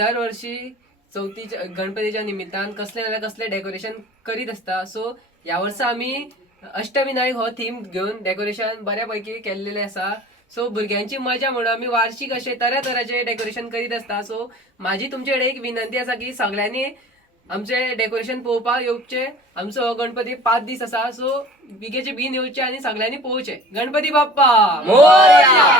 दरवर्षी चौथीच्या गणपतीच्या निमित्तान कसले ना कसले डेकोरेशन करीत असता. सो या वर्षा आम्ही अष्टविनायक हो थीम घेऊन डेकोरेशन बऱ्यापैकी केलेले असा. सो भुरग्यांची मजा म्हणून आम्ही वार्षिक असे तऱ्हेचे डेकोरेशन करीत असता. सो माझी तुमच्याकडे एक विनंती असा की सगळ्यांनी आमचे डेकोरेशन पळोवपाक येवचे. आमचो हो गणपती 5 दीस असा. सो विकेचे बीन येवचे आणि सगळ्यांनी पळोवचे. गणपती बाप्पा मोरया.